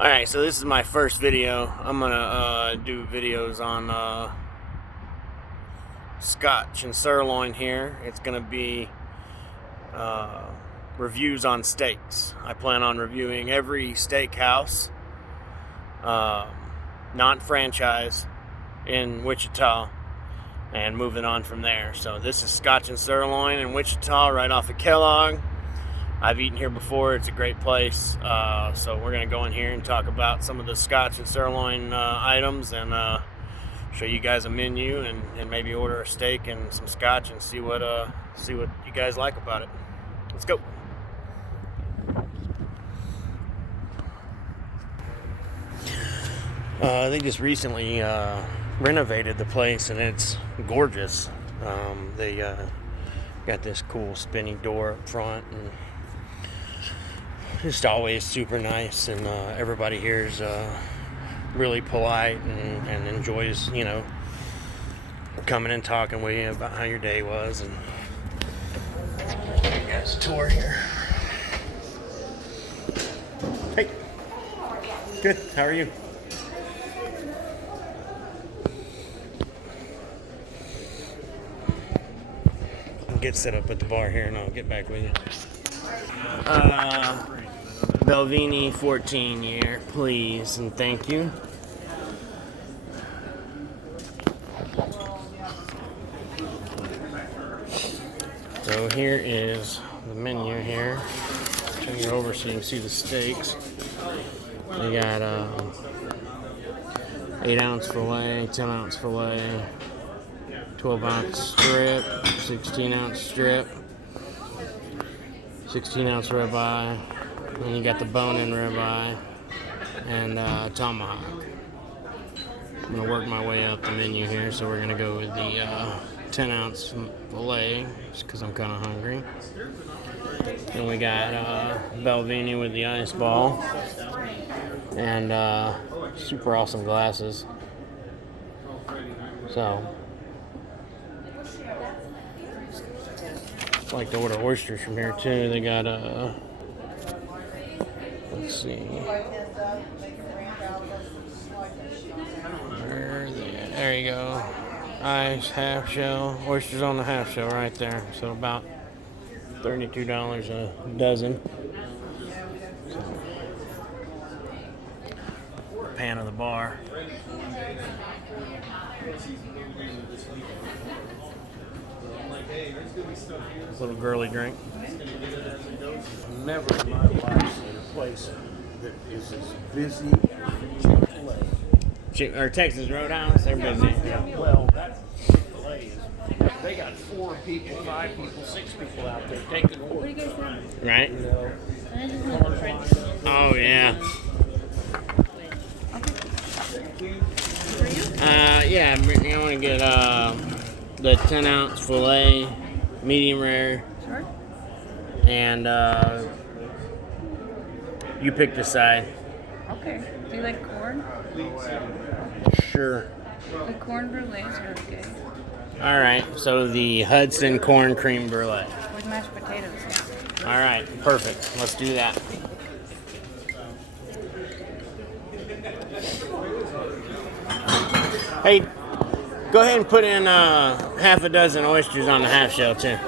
Alright, so this is my first video. I'm gonna do videos on Scotch and Sirlon here. It's gonna be reviews on steaks. I plan on reviewing every steakhouse, non-franchise, in Wichita, and moving on from there. So this is Scotch and Sirlon in Wichita, right off of Kellogg. I've eaten here before. It's a great place. So we're going to go in here and talk about some of the Scotch and Sirloin items, and show you guys a menu, and maybe order a steak and some Scotch and see what you guys like about it. Let's go. They just recently renovated the place, and it's gorgeous. They got this cool spinny door up front, and just always super nice, and everybody here is really polite and enjoys, coming and talking with you about how your day was. And you guys a tour here. Hey, good. How are you? I'll get set up at the bar here, and I'll get back with you. Belvini 14 year, please, and thank you. So here is the menu here. Turn you over so you can see the steaks. We got 8-ounce filet, 10-ounce filet, 12-ounce strip, 16-ounce strip, 16-ounce ribeye, and you got the bone-in ribeye, and tomahawk. I'm going to work my way up the menu here, so we're going to go with the 10-ounce filet, just because I'm kind of hungry. Then we got Belvini with the ice ball, and super awesome glasses. So, I like to order oysters from here too. They got let's see. Where are they at? There you go. Ice, half shell. Oysters on the half shell right there. So about $32 a dozen. So, pan of the bar. Little girly drink. Never in my life seen a place that is as busy as Chick-fil-A. Or Texas Roadhouse, they're busy. Yeah, well, that Chick-fil-A is, they got 4 people, 5 people, 6 people out there taking orders. What do you guys want? Right? You know, I just want the French. Oh, yeah. Yeah, Brittany, I want to get the 10-ounce filet, medium rare, Sure. and you pick the side. Okay. Do you like corn? Sure. The corn brulees are okay. All right, so the Hudson corn cream brulee. With mashed potatoes. All right, perfect. Let's do that. Hey, go ahead and put in half a dozen oysters on the half shell too.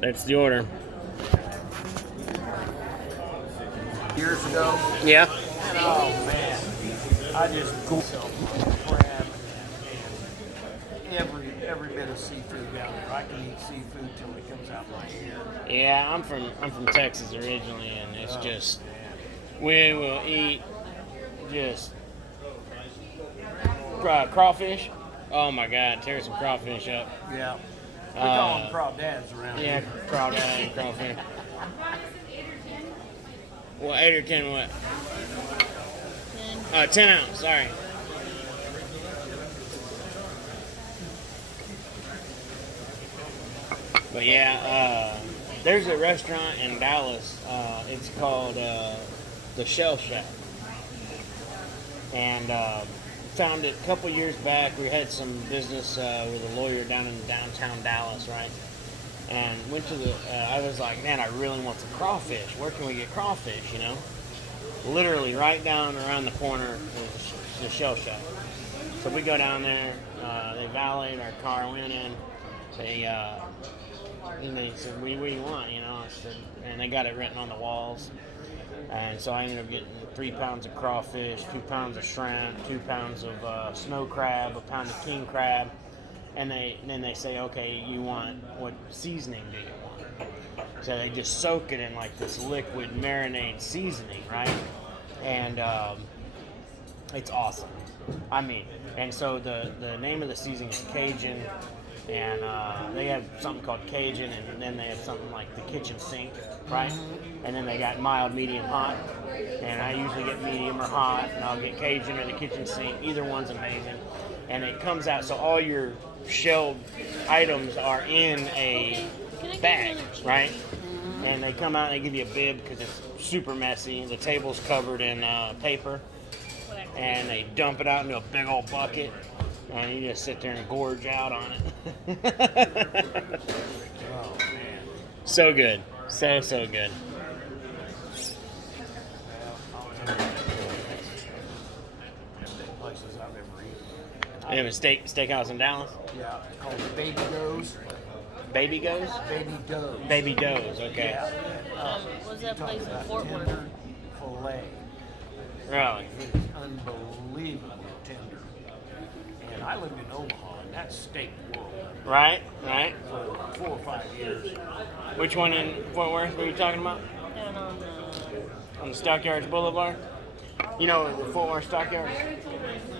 That's the order. years ago, Yeah. and oh man, I just go crab and every bit of seafood down there. I can eat seafood till it comes out my ear. Yeah, I'm from Texas originally, and it's just we will eat just crawfish. Oh my God, tear some crawfish up. Yeah, we call them crawdads around Yeah, here. crawdad and crawfish. Well, 8 or 10 what? 10 ounce, sorry. But yeah, there's a restaurant in Dallas. It's called the Shell Shack. And found it a couple years back. We had some business with a lawyer down in downtown Dallas, right? and went to the. I was like, man, I really want some crawfish. Where can we get crawfish? You know, literally right down around the corner is the shell shack. So we go down there. They valeted our car, went in. And they said, what do you want? You know, I said, and they got it written on the walls. And so I ended up getting 3 pounds of crawfish, 2 pounds of shrimp, 2 pounds of snow crab, a pound of king crab. And then they say, okay, you want, what seasoning do you want? So they just soak it in like this liquid marinade seasoning, right? And it's awesome. I mean, and so the name of the seasoning is Cajun, and they have something called Cajun, and then they have something like the kitchen sink, right? And then they got mild, medium, hot, and I usually get medium or hot, and I'll get Cajun or the kitchen sink. Either one's amazing, and it comes out so all your shelled items are in a bag, right? And they come out and they give you a bib because it's super messy. The table's covered in paper. And they dump it out into a big old bucket, and you just sit there and gorge out on it. Oh man. So good. So good. Places I've ever eaten. They have a steakhouse in Dallas. Yeah, it's called Baby Doe's. Baby Goes? Baby Doe's. Baby Does, okay. Yeah. What's that Talk place in about Fort Worth? tender filet. Really? It is unbelievably tender. And I lived in Omaha, and that's steak world Right? for 4 or 5 years. Which one in Fort Worth were you talking about? Down On the Stockyards Boulevard? You know the Fort Worth Stockyards?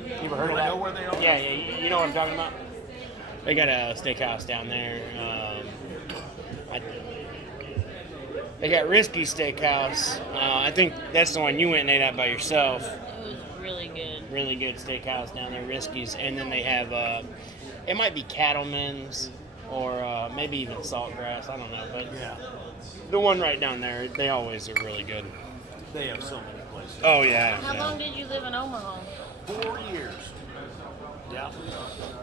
You ever heard Do of I that? know where they are? Yeah, you know what I'm talking about? They got a steakhouse down there. They got Risky Steakhouse. I think that's the one you went and ate at by yourself. It was really good. Really good steakhouse down there, Risky's. And then they have, it might be Cattleman's or maybe even Saltgrass. I don't know. But Yeah. the one right down there, they always are really good. They have so many places. Oh, yeah. How long did you live in Omaha? 4 years. Yeah.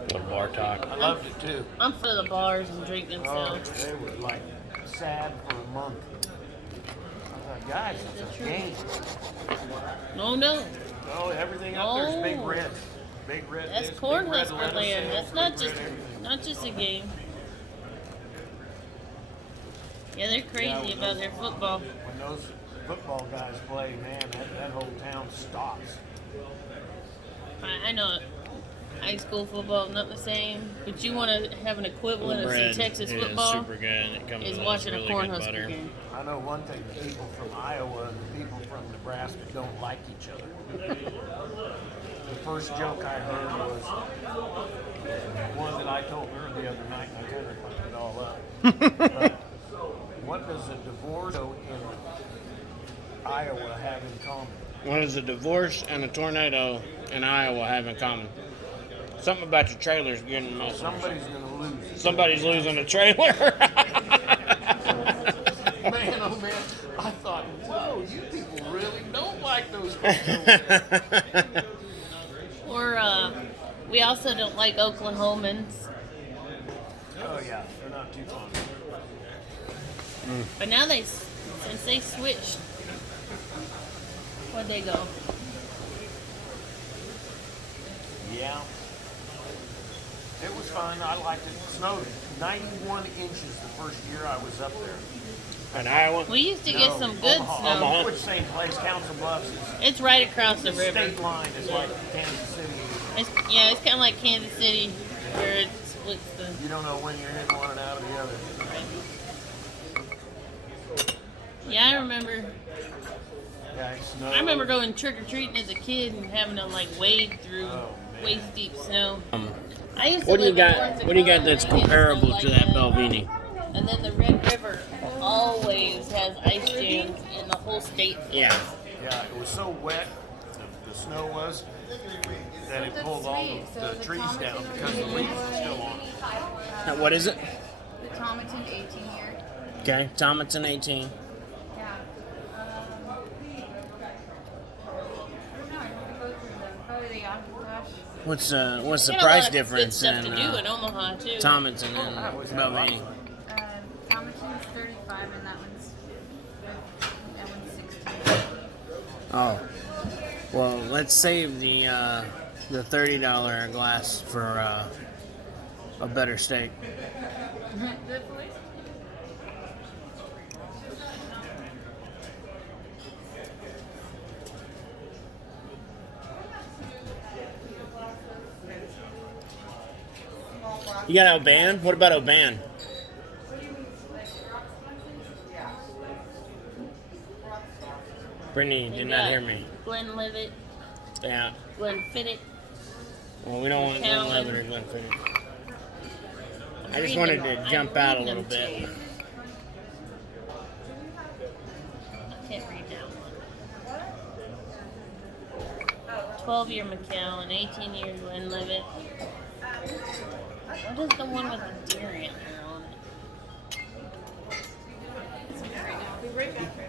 Little bar talk. I loved it too. I'm for the bars and drink Oh, themselves. they were like sad for a month. I thought, guys, it's a game. Oh no, Oh, everything up there's big Oh. red. Big red. that's this, corn big red husker lettuce land. sales, That's not big just red everything. not just a game. Yeah, they're crazy about their football. When those football guys play, man, that whole town stops. I know high school football is not the same, but you want to have an equivalent of some Texas football. super good. It comes Is with watching really a corn good husker butter. game. I know one thing, the people from Iowa and the people from Nebraska don't like each other. The first joke I heard was one that I told her the other night, and I kind of fucked it all up. But what does a divorce in Iowa have in common? What does a divorce and a tornado in Iowa have in common? Something about your trailer's getting messed up. Somebody's going to lose. Somebody's losing a trailer. Man, oh man, I thought, whoa, you people really don't like those folks. Or we also don't like Oklahomans. Oh yeah, they're not too fun. But now since they switched, where'd they go? Yeah. It was fun. I liked it. It snowed 91 inches the first year I was up there. In Iowa? We used to get some good Omaha. snow. Omaha. Which same place? Council Bluffs is It's right across the the river. state line is like Kansas City. It's kind of like Kansas City, where it splits the. You don't know when you're in one and out of the other. Yeah, I remember. Yeah, it snowed. I remember going trick or treating as a kid and having to like wade through Oh, man. waist deep snow. I used to What do you live in got? North What do you got Dakota, that's and it snowed comparable like to that Belvini? And then the Red River always has ice jams in the whole state. Yeah. Yeah, it was so wet, the snow was, that it pulled all the trees down because the leaves were still on. Now, what is it? The Tomatin 18 here. Okay, Tomatin 18. Yeah. I don't know. I have to go through them. Probably the Oshkosh. What's the Got a price lot of difference good stuff in to do in Omaha too. Tomatin and Belvini? 25, and that one's 16. Oh. Well, let's save the $30 glass for a better steak. Definitely. You got Oban? What about Oban? Brittany did not hear me. Glenlivet, Yeah. Glenfiddich. Well, we don't want Glenlivet or Glenfiddich. I just wanted to jump out a little bit. I can't read that one. 12-year Macallan, 18-year Glenlivet. What is the one with the deer antler on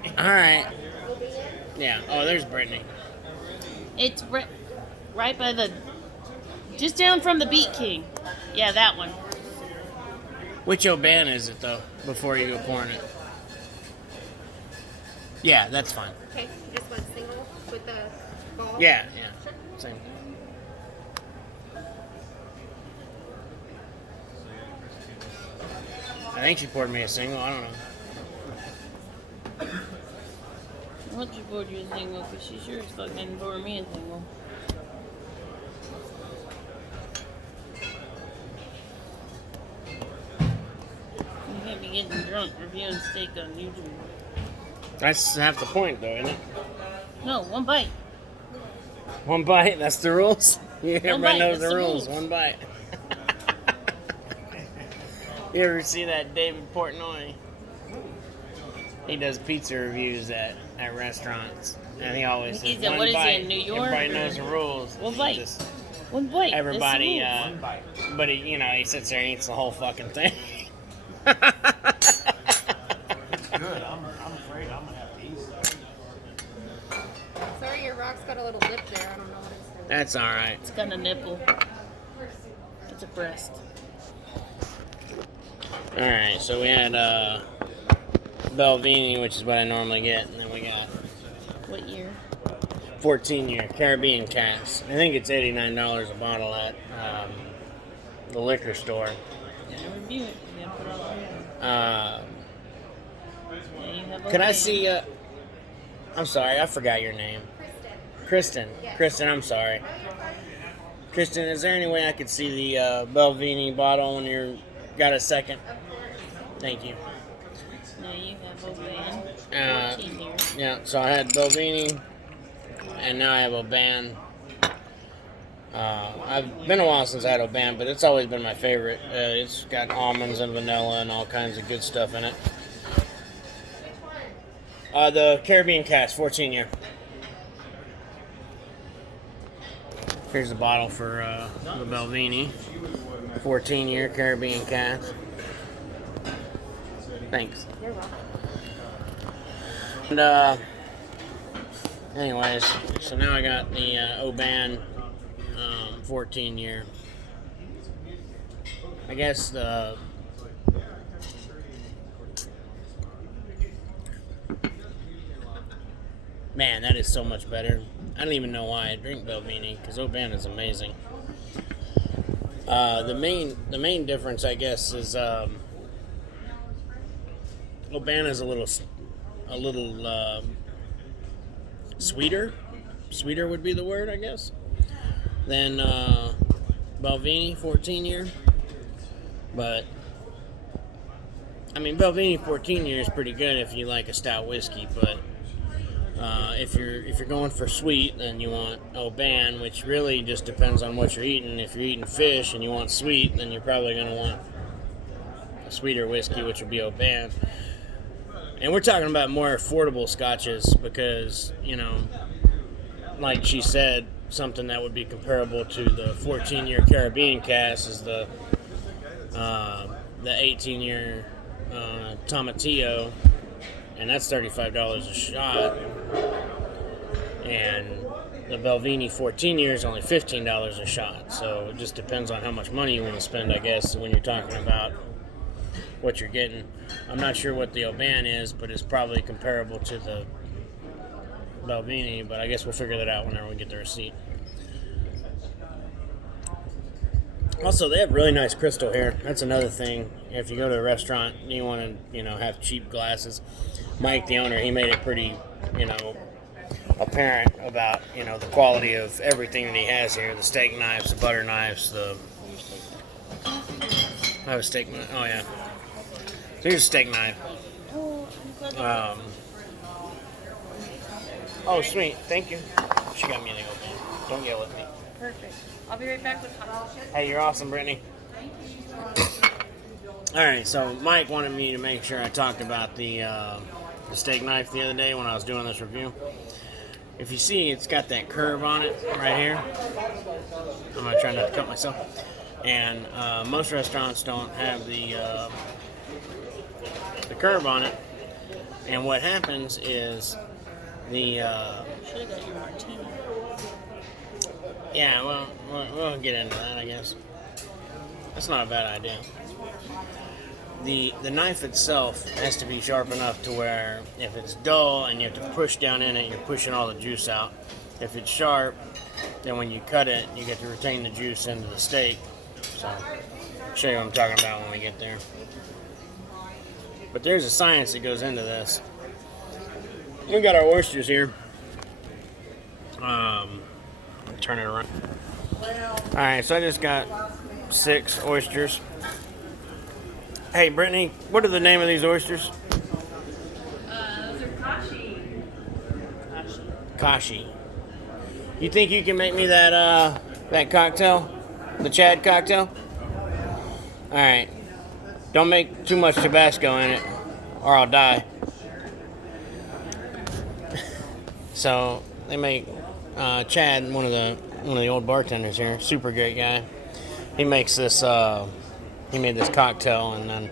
it? All right. Yeah. Oh, there's Brittany. It's right by the, just down from the Beat King. Yeah, that one. Which Oban is it, though, before you go pouring it? Yeah, that's fine. Okay, you just want single with the ball? Yeah. Sure. Same. I think she poured me a single. I don't know. I want you poured you a single, because she sure as fuck didn't pour me a single. You can't be getting drunk reviewing steak on YouTube. That's half the point, though, isn't it? No, one bite. One bite. That's the rules. Yeah, everybody bite, knows that's the the rules. rules. One bite. You ever see that David Portnoy? He does pizza reviews at restaurants, and he always He says, said, one what is he, bite. in New York, Everybody or- knows the rules. One He bite. just- One bite. Everybody, That's the One bite. but he, he sits there and eats the whole fucking thing. Good. I'm afraid I'm gonna have to eat it. Sorry, your rock's got a little lip there. I don't know what it's doing. That's all right. It's got a nipple. It's a breast. All right, so we had Belvini, which is what I normally get, and then we got What year? 14-year Caribbean cask. I think it's $89 a bottle at the liquor store. Gotta review it. You gotta put it all together. Um, Yeah, you have Could I Oban. see? I'm sorry, I forgot your name. Kristen. Kristen, I'm sorry. Kristen, is there any way I could see the Belvini bottle when you got a second? Thank you. No, you have Oban. Uh, 14 years. Yeah, so I had Belvini, and now I have Oban. I've been a while since I had Oban, but it's always been my favorite. It's got almonds and vanilla and all kinds of good stuff in it. The Caribbean cask, 14-year. Here's the bottle for the Belvini, 14-year Caribbean cask. Thanks. You're welcome. And anyways, so now I got the Oban 14-year. I guess the man, that is so much better. I don't even know why I drink Belvini, because Oban is amazing. The main difference, I guess, is Oban is a little sweeter. Sweeter would be the word, I guess, than Belvini 14-year. But I mean, Belvini 14-year is pretty good if you like a stout whiskey. But if you're going for sweet, then you want Oban, which really just depends on what you're eating. If you're eating fish and you want sweet, then you're probably going to want a sweeter whiskey, which would be Oban. And we're talking about more affordable scotches because, like she said, something that would be comparable to the 14-year Caribbean cask is the 18-year Tomatillo, and that's $35 a shot. And the Belvini 14-year is only $15 a shot. So it just depends on how much money you want to spend, I guess, when you're talking about what you're getting. I'm not sure what the Oban is, but it's probably comparable to the Belvini, but I guess we'll figure that out whenever we get the receipt. Also, they have really nice crystal here. That's another thing. If you go to a restaurant and you want to, have cheap glasses, Mike, the owner, he made it pretty, apparent about, the quality of everything that he has here. The steak knives, the butter knives, I have a steak knife. Oh, yeah. So here's a steak knife. Oh, sweet. Thank you. She got me an open. Don't yell at me. Perfect. I'll be right back with hot. Hey, you're awesome, Brittany. All right, so Mike wanted me to make sure I talked about the steak knife the other day when I was doing this review. If you see, it's got that curve on it right here. I'm going to try not to cut myself. And most restaurants don't have the curve on it. And what happens is the... Should have got your martini. Yeah, well, we'll get into that, I guess. That's not a bad idea. The knife itself has to be sharp enough to where if it's dull and you have to push down in it, you're pushing all the juice out. If it's sharp, then when you cut it, you get to retain the juice into the steak. So, I'll show you what I'm talking about when we get there. But there's a science that goes into this. We got our oysters here. Turn it around. Alright, so I just got 6 oysters. Hey, Brittany, what are the name of these oysters? Those are kashi. Kashi. You think you can make me that cocktail? The Chad cocktail? Alright. Don't make too much Tabasco in it, or I'll die. So, they make... Chad, one of the old bartenders here, super great guy. He makes this. He made this cocktail, and then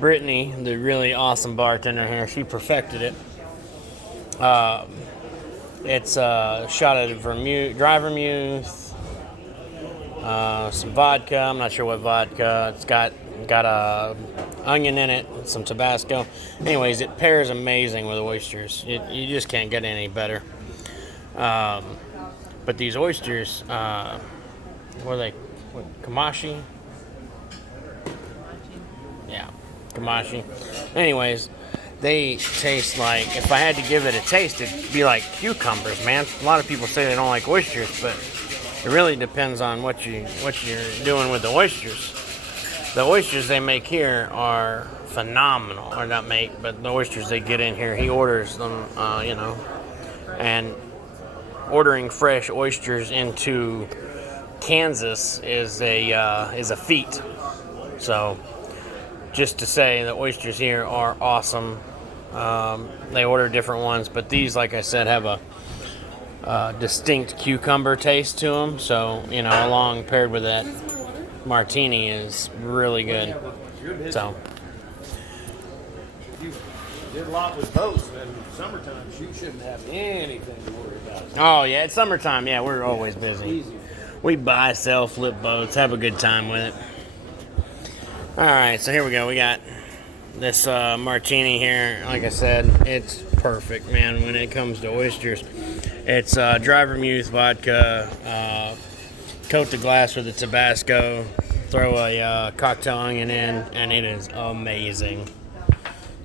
Brittany, the really awesome bartender here, she perfected it. It's a shot of dry vermouth, some vodka. I'm not sure what vodka. It's got a onion in it, some Tabasco. Anyways, it pairs amazing with oysters. You just can't get any better. But these oysters, what are they? Kamashi? Yeah, Kamashi. Anyways, they taste like, if I had to give it a taste, it'd be like cucumbers, man. A lot of people say they don't like oysters, but it really depends on what you're doing with the oysters. The oysters they make here are phenomenal. Or not make, but the oysters they get in here, he orders them, and ordering fresh oysters into Kansas is a feat. So, just to say, the oysters here are awesome. They order different ones, but these, like I said, have a distinct cucumber taste to them. So, along paired with that martini is really good. So. Did a lot with boats, but in summertime, you shouldn't have anything to worry about. Oh, yeah, it's summertime. Yeah, we're always busy. Easy. We buy, sell, flip boats, have a good time with it. All right, so here we go. We got this martini here. Like I said, it's perfect, man, when it comes to oysters. It's dry vermouth vodka, coat the glass with the Tabasco, throw a cocktail onion in, and it is amazing.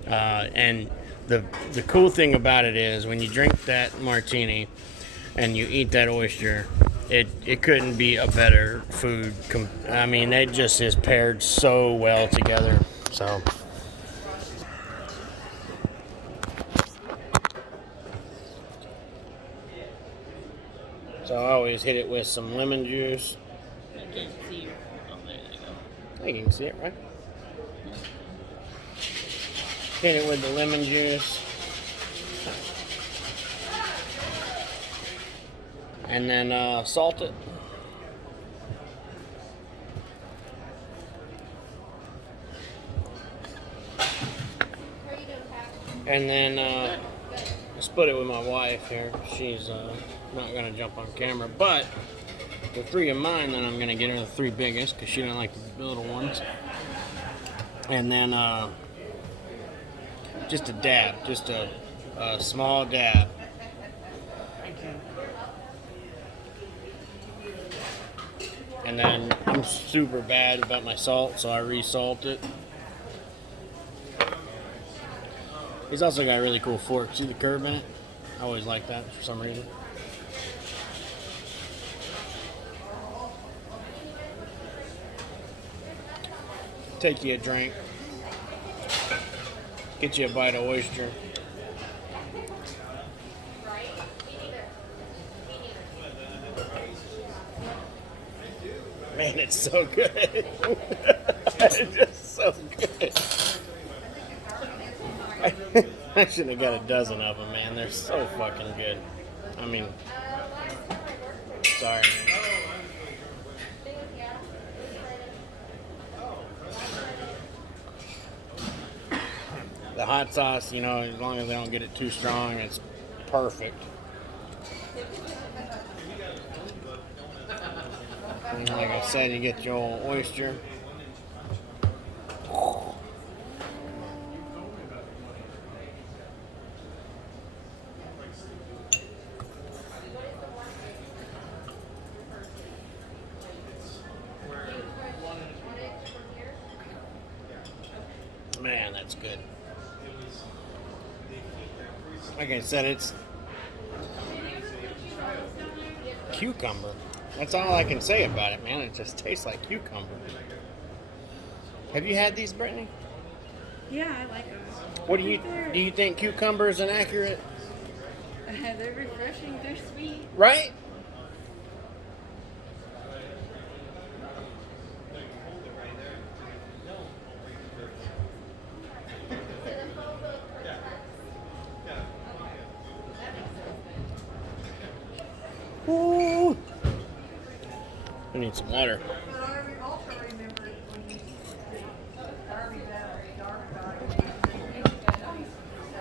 And the cool thing about it is when you drink that martini and you eat that oyster, it couldn't be a better food. I mean, it just is paired so well together. So I always hit it with some lemon juice. I can't see you. Oh, there you go. I think you can see it, right? Hit it with the lemon juice. And then salt it. And then split it with my wife here. She's not going to jump on camera. But the 3 of mine, then I'm going to get her the 3 biggest because she doesn't like the little ones. And then just a dab, just a small dab. And then I'm super bad about my salt, so I re-salt it. He's also got a really cool fork. See the curve in it? I always like that for some reason. Take you a drink. Get you a bite of oyster. Man, it's so good. It's just so good. I should have got a dozen of them, man. They're so fucking good. I mean, sorry, man. The hot sauce, you know, as long as they don't get it too strong, it's perfect. And like I said, you get your old oyster. Man, that's good. Like I said, it's cucumber. That's all I can say about it, man. It just tastes like cucumber. Have you had these, Brittany? Yeah, I like them. What do you think cucumber is inaccurate? They're refreshing. They're sweet. Right? Ooh. I need some water.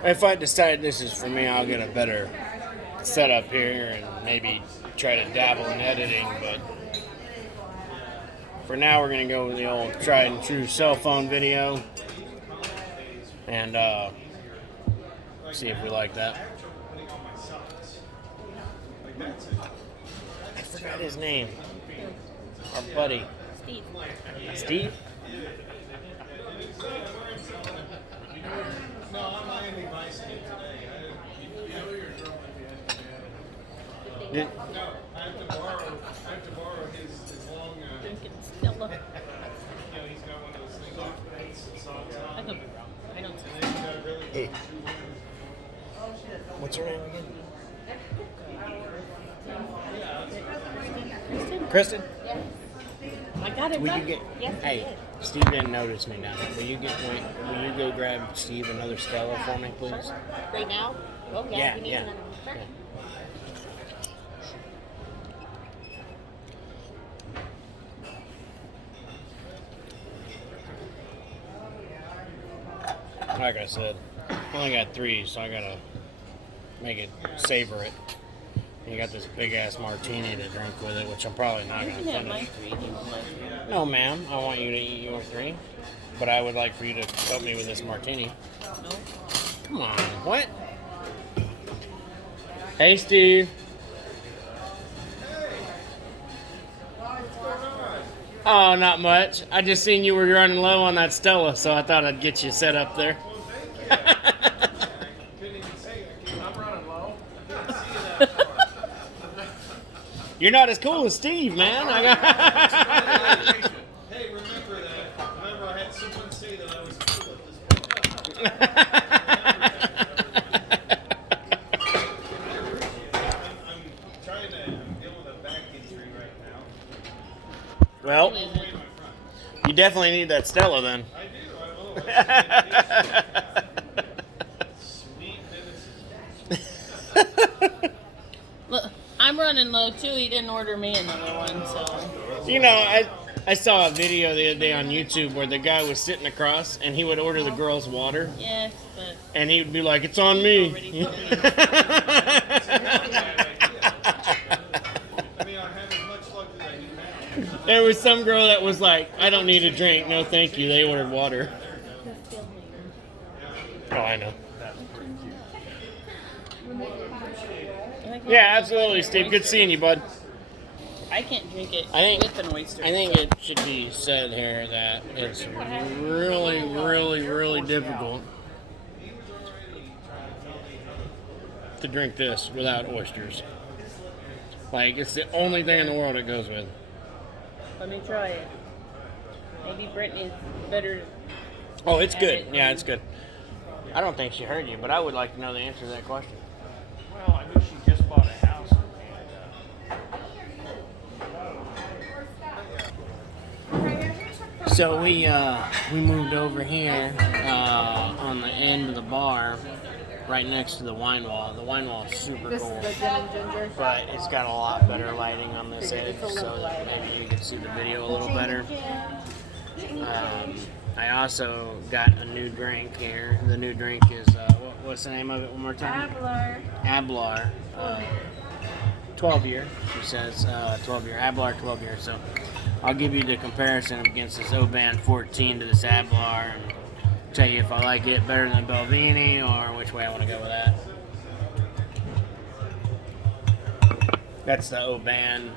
If I decide this is for me, I'll get a better setup here and maybe try to dabble in editing, but for now we're going to go with the old tried and true cell phone video and see if we like that. I forgot his name. Our buddy. Steve. Steve? Did, I have to borrow his long. Drinking Stella. He's got one of those things with ice and salt I on. could be wrong. I don't And then he's got really Hey. two ones. what's your name again? Kristen? Kristen? I got it Will right. you get? Yes, I Hey, did. Steve didn't notice me down there. Will you go grab Steve another Stella for me, please? Right now? Oh, yeah. Yeah, you need yeah. another one. Yeah. Like I said, I only got 3, so I gotta make it savor it. You got this big ass martini to drink with it, which I'm probably not You gonna can have my finish. 3 if you want. No, ma'am, I want you to eat your 3, but I would like for you to help me with this martini. No. Come on, what? Hey, Steve. Oh, not much. I just seen you were running low on that Stella, so I thought I'd get you set up there. Couldn't even say I'm running low. You're not as cool as Steve, man. Hey, remember that. Remember I had someone say that I was cool at this point. I'm dealing with a back injury right now. Well, Who is it? you definitely need that Stella then. I do. I will. Sweet Tennessee. Look, I'm running low too. He didn't order me another one, so. You know, I saw a video the other day on YouTube where the guy was sitting across and he would order the girls water Yes, but and he would be like, "It's on me." already told me. I mean, I have as much luck as I do now. There was some girl that was like, "I don't need a drink, no thank you." They ordered water. Oh, I know. That's pretty cute. Yeah, absolutely, Steve. Good seeing you, bud. I can't drink it I think- with an oyster. I think it should be said here that it's really, really, really difficult to drink this without oysters. Like, it's the only thing in the world it goes with. Let me try it. Maybe Brittany's better. Oh, it's at good. it. Yeah, it's good. I don't think she heard you, but I would like to know the answer to that question. Well, I knew she just bought a house in Canada. So we moved over here on the end of the bar, right next to the wine wall. The wine wall is super This cool, is the gin and ginger. but it's got a lot better lighting on this edge, so that maybe you can see the video a little better. I also got a new drink here. The new drink is what's the name of it? One more time. Ablar. Ablar. 12 year. She says 12 year. Ablar 12 year. So I'll give you the comparison against this Oban 14 to this Ablar and tell you if I like it better than Belvini or which way I want to go with that. That's the Oban.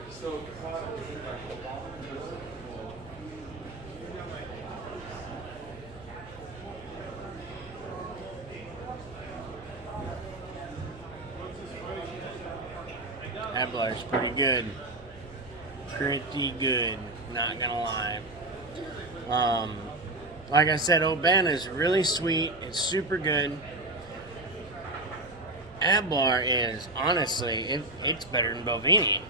Ablar is pretty good. Pretty good. Not gonna lie. Like I said, Oban is really sweet. It's super good. Ablar is, honestly, it's better than Belvini.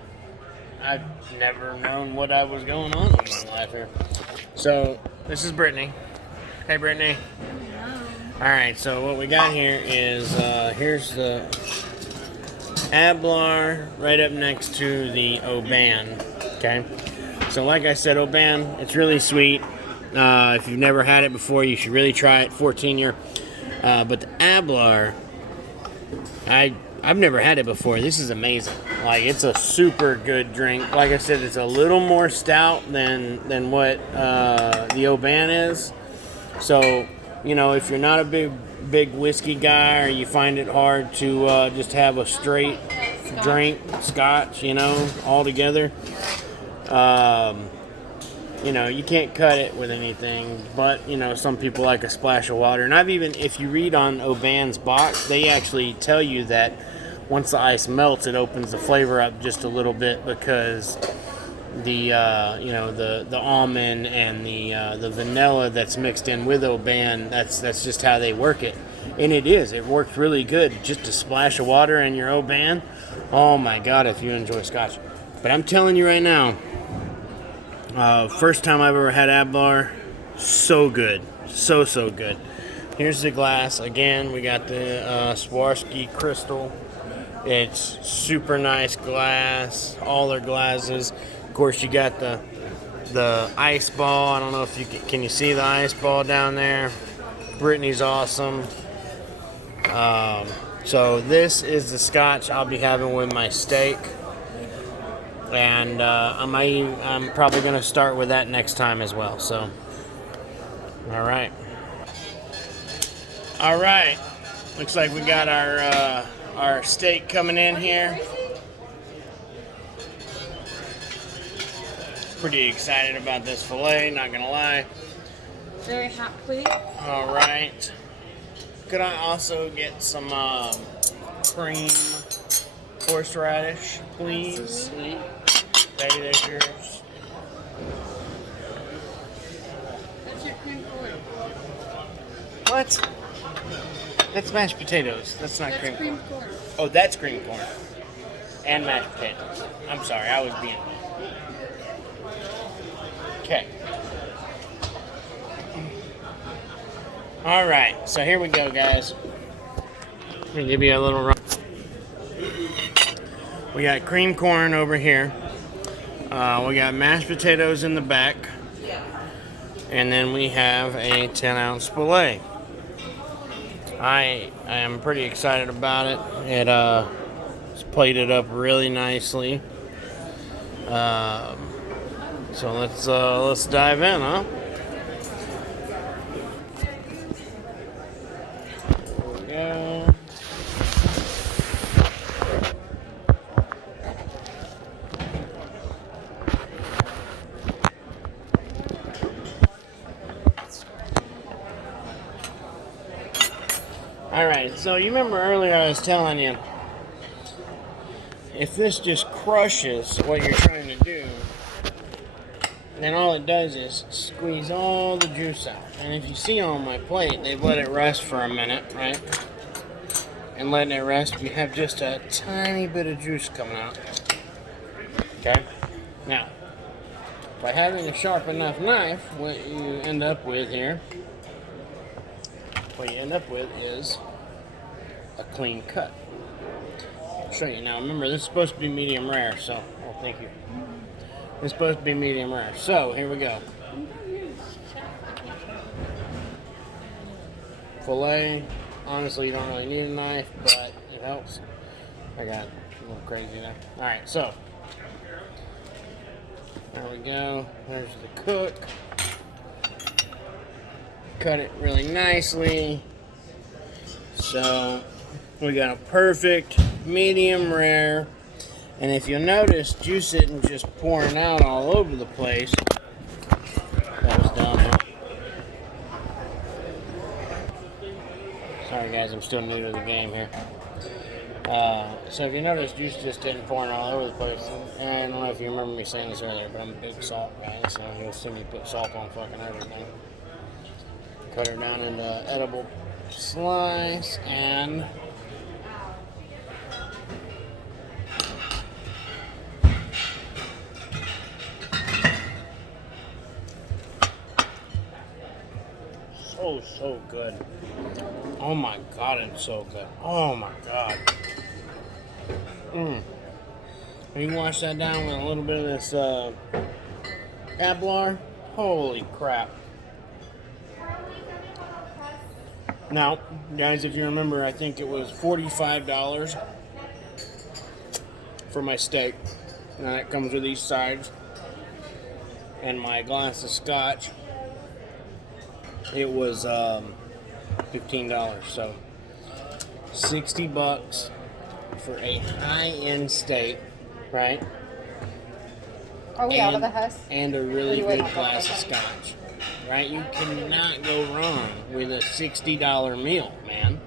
I've never known what I was going on in my life here. So, this is Brittany. Hey, Brittany. Alright, so what we got here is, here's the Ablar right up next to the Oban. Okay? So, like I said, Oban, it's really sweet. If you've never had it before, you should really try it. 14 year. But the Ablar, I've never had it before. This is amazing. Like, it's a super good drink. Like I said, it's a little more stout than what the Oban is. So, you know, if you're not a big whiskey guy or you find it hard to just have a straight drink, Scotch, you know, all together, you know, you can't cut it with anything, but, you know, some people like a splash of water. And I've even, if you read on Oban's box, they actually tell you that once the ice melts, it opens the flavor up just a little bit because the, you know, the almond and the vanilla that's mixed in with Oban, that's just how they work it. And it works really good. Just a splash of water in your Oban. Oh my God, if you enjoy Scotch. But I'm telling you right now, first time I've ever had Ablar, so good, so good. Here's the glass. Again, we got the Swarovski crystal. It's super nice glass. All their glasses. Of course, you got the ice ball. I don't know if you can you see the ice ball down there. Brittany's awesome. So this is the Scotch I'll be having with my steak. And I'm probably going to start with that next time as well. So, all right. Looks like we got our steak coming in here. Pretty excited about this filet, not going to lie. Very hot plate. All right. Could I also get some cream horseradish, please? Betty, there's yours. That's your cream corn. What? That's mashed potatoes. That's not That's cream. cream corn. Oh, that's cream corn. And mashed potatoes. I'm sorry, I was being. Okay. Alright, so here we go, guys. I'm going to give you a little run. We got cream corn over here. We got mashed potatoes in the back. And then we have a 10-ounce filet. I am pretty excited about it. It's plated up really nicely. So let's dive in, huh? Alright, so you remember earlier I was telling you, if this just crushes what you're trying to do, then all it does is squeeze all the juice out. And if you see on my plate, they've let it rest for a minute, right? And letting it rest, you have just a tiny bit of juice coming out. Okay? Now, by having a sharp enough knife, what you end up with here, is a clean cut. I'll show you now. Remember, this is supposed to be medium rare, so, oh, thank you. It's supposed to be medium rare. So, here we go. Filet. Honestly, you don't really need a knife, but it helps. I got a little crazy there. Alright, so. There we go. There's the cook. Cut it really nicely. So, we got a perfect medium rare. And if you'll notice, juice isn't just pouring out all over the place. That was dumb, huh? Sorry guys, I'm still new to the game here. So if you notice, juice just didn't pour all over the place. And I don't know if you remember me saying this earlier, but I'm a big salt guy, so you'll see me put salt on fucking everything. Cut her down into edible slice and so good. Oh my god, it's so good. Oh my god. You can wash that down with a little bit of this Ablar. Holy crap. Now, guys, if you remember, I think it was $45 for my steak. Now that comes with these sides and my glass of scotch. It was $15, so $60 for a high-end steak, right? Are we out of the house? And a really good glass of scotch, right? You cannot go wrong with a $60 meal, man.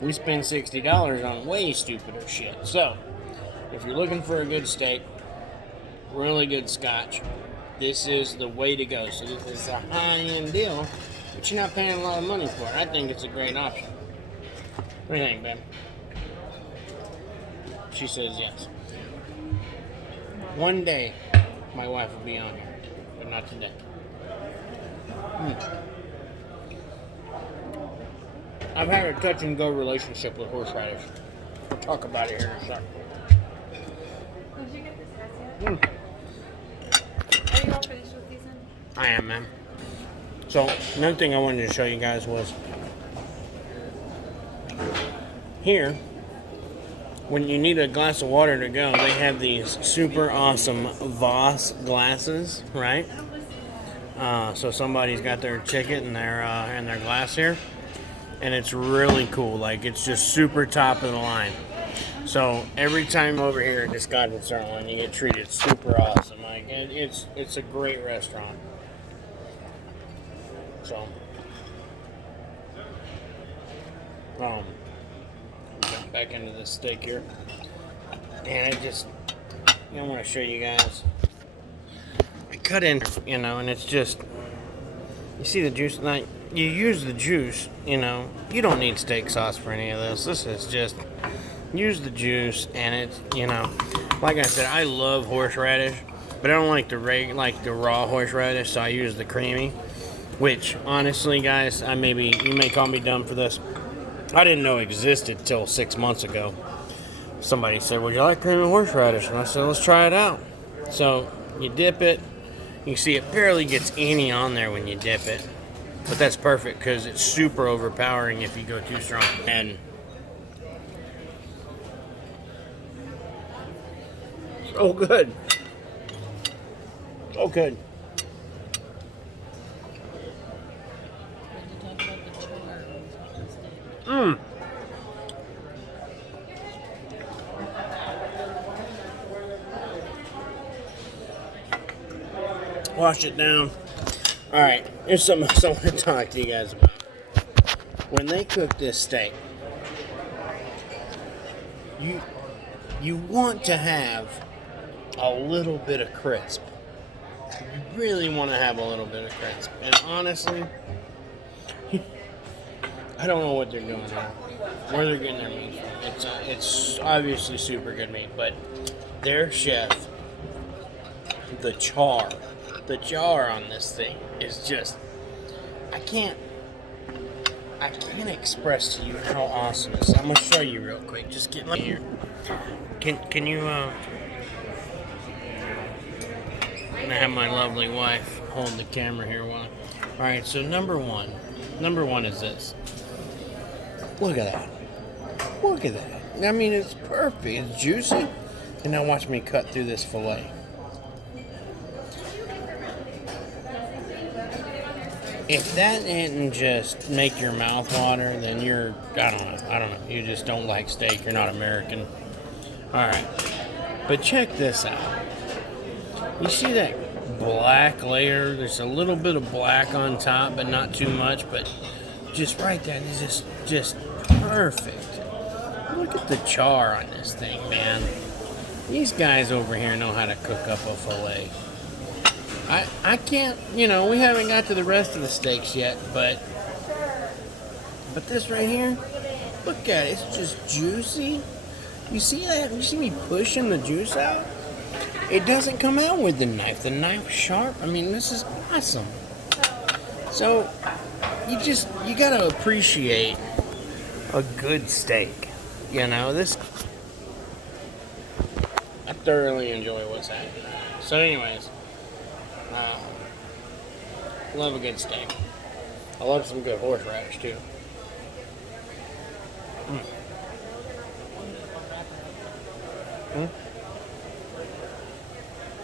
We spend $60 on way stupider shit. So, if you're looking for a good steak, really good scotch, this is the way to go. So this is a high-end deal, but you're not paying a lot of money for it. I think it's a great option. What do you think, babe? She says yes. One day, my wife will be on here, but not today. I've had a touch-and-go relationship with horseradish. We'll talk about it here in a second. Did you get this yet? Are you all finished with these? I am, man. So, another thing I wanted to show you guys was here, when you need a glass of water to go, they have these super awesome Voss glasses, right? So somebody's got their ticket in their glass here, and it's really cool. Like, it's just super top of the line. So every time over here at the Scotch and Sirlon, you get treated super awesome. Like, it's a great restaurant. So, back into this steak here, and I want to show you guys. I cut in, and it's just, you see the juice. Like, you use the juice, you don't need steak sauce for any of this. This is just use the juice, and it's, like I said, I love horseradish, but I don't like the raw horseradish, so I use the creamy. Which, honestly, guys, you may call me dumb for this. I didn't know existed till 6 months ago. Somebody said, "Would you like creamy horseradish?" And I said, "Let's try it out." So you dip it. You see it barely gets any on there when you dip it, but that's perfect because it's super overpowering if you go too strong. And so good, so good. Wash it down. Alright, here's something I want to talk to you guys about. When they cook this steak, you want to have a little bit of crisp. You really want to have a little bit of crisp. And honestly, I don't know what they're doing there, where they're getting their meat from. It's obviously super good meat, but their chef, the char on this thing is just, I can't express to you how awesome it is. I'm gonna show you real quick. Just get me here. Can you I'm gonna have my lovely wife hold the camera here while. All right. So number one is this. Look at that. Look at that. I mean, it's perfect. It's juicy. And now watch me cut through this fillet. If that didn't just make your mouth water, then you're, I don't know. You just don't like steak. You're not American. All right. But check this out. You see that black layer? There's a little bit of black on top, but not too much. But just right there, it's just perfect. Look at the char on this thing, man. These guys over here know how to cook up a fillet. I can't, we haven't got to the rest of the steaks yet, but this right here, look at it. It's just juicy. You see that? You see me pushing the juice out? It doesn't come out with the knife. The knife's sharp. I mean, this is awesome. So, you gotta appreciate a good steak. I thoroughly enjoy what's happening. So anyways, love a good steak. I love some good horseradish too. Mm.